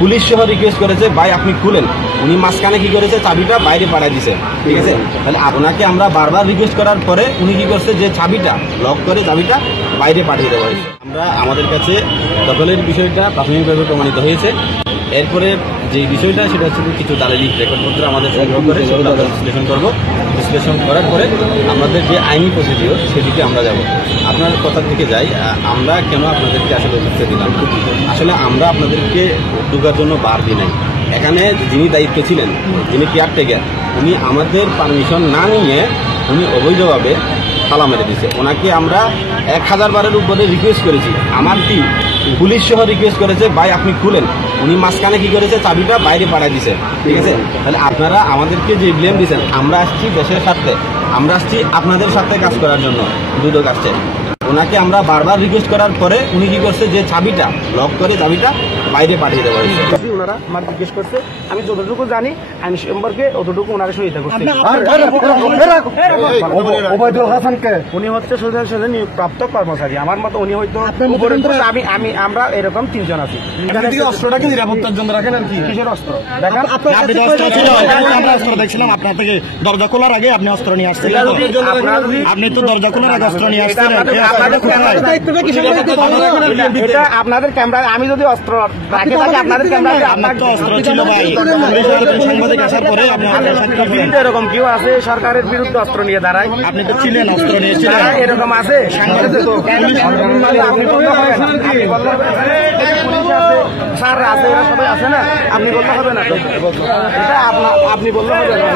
Police সহ request করেছে ভাই আপনি খুলেন, উনি মাঝখানে কি করেছে চাবিটা বাইরে পাঠিয়ে দিছে, ঠিক আছে। তাহলে আপনাকে আমরা বারবার রিকোয়েস্ট করার পরে উনি কি করছে যে চাবিটা লক করে চাবিটা বাইরে পাঠিয়ে দেওয়া হয়েছে। আমরা আমাদের কাছে দখলের বিষয়টা প্রাথমিকভাবে প্রমাণিত হয়েছে। এরপরে যে বিষয়টা সেটা হচ্ছে কিছু দালালি রেকর্ডপত্র আমাদের সংগ্রহ করে সেগুলো আমরা বিশ্লেষণ করবো। বিশ্লেষণ করার পরে আমাদের যে আইনি প্রসিডিওর সেদিকে আমরা যাব। আপনার কথা থেকে যাই, আমরা কেন আপনাদেরকে আসলে ঢুকতে দিলাম? আসলে আমরা আপনাদেরকে ঢুকার জন্য বার দিই নাই। এখানে যিনি দায়িত্ব ছিলেন, যিনি কেয়ারটেকার, উনি আমাদের পারমিশন না নিয়ে উনি অবৈধভাবে তালা মেরে দিচ্ছে। ওনাকে আমরা 1000 বারের উপরে রিকোয়েস্ট করেছি। আমার টিম পুলিশ সহ রিকোয়েস্ট করেছে ভাই আপনি খুলেন, উনি মাঝখানে কি করেছে চাবিটা বাইরে পাঠিয়ে দিছে, ঠিক আছে। তাহলে আপনারা আমাদেরকে যে ব্লেম দিচ্ছেন, আমরা আসছি দেশের স্বার্থে, আমরা আসছি আপনাদের সাথে কাজ করার জন্য, দুদক আসছে। ওনাকে আমরা বারবার রিকোয়েস্ট করার পরে উনি কি করছে যে চাবিটা লক করে চাবিটা বাইরে পাঠিয়ে দেওয়া হয়েছে। ওনারা আমার জিজ্ঞেস করছে, আমি যতটুকু জানি আইন সম্পর্কে অতটুকু ওনারা সহিতা করছে। ওবায়দুল হাসানকে উনি হচ্ছে সোশ্যাল নিয়োগপ্রাপ্ত কর্মচারী, আমার মতো উনি হয়তো আমরা এরকম 3 জন আছি। অস্ত্রটাকে নিরাপত্তার জন্য রাখেন আর কি? কিসের অস্ত্র? দেখেন আমরা অস্ত্র দেখছিলাম আপনার থেকে, দরজা খোলার আগে আপনি অস্ত্র নিয়ে আসছিলেন। আপনি তো দরজা খোলার আগে অস্ত্র নিয়ে আসছিলেন। এটা আপনাদের ক্যামেরা, আমি যদি অস্ত্র রাখি তাহলে আপনাদের ক্যামেরা আপনার তো অস্ত্র ছিল ভাই। সাংবাদিক আসার পরে এরকম কেউ আছে সরকারের বিরুদ্ধে অস্ত্র নিয়ে দাঁড়ায়? আপনি তো ছিলেন, অস্ত্র নিয়েছিলেন, এরকম আছে স্যার আছে, এরা সবাই আছে না, আপনি বলতে হবে না, এটা আপনি বলতে হবে না।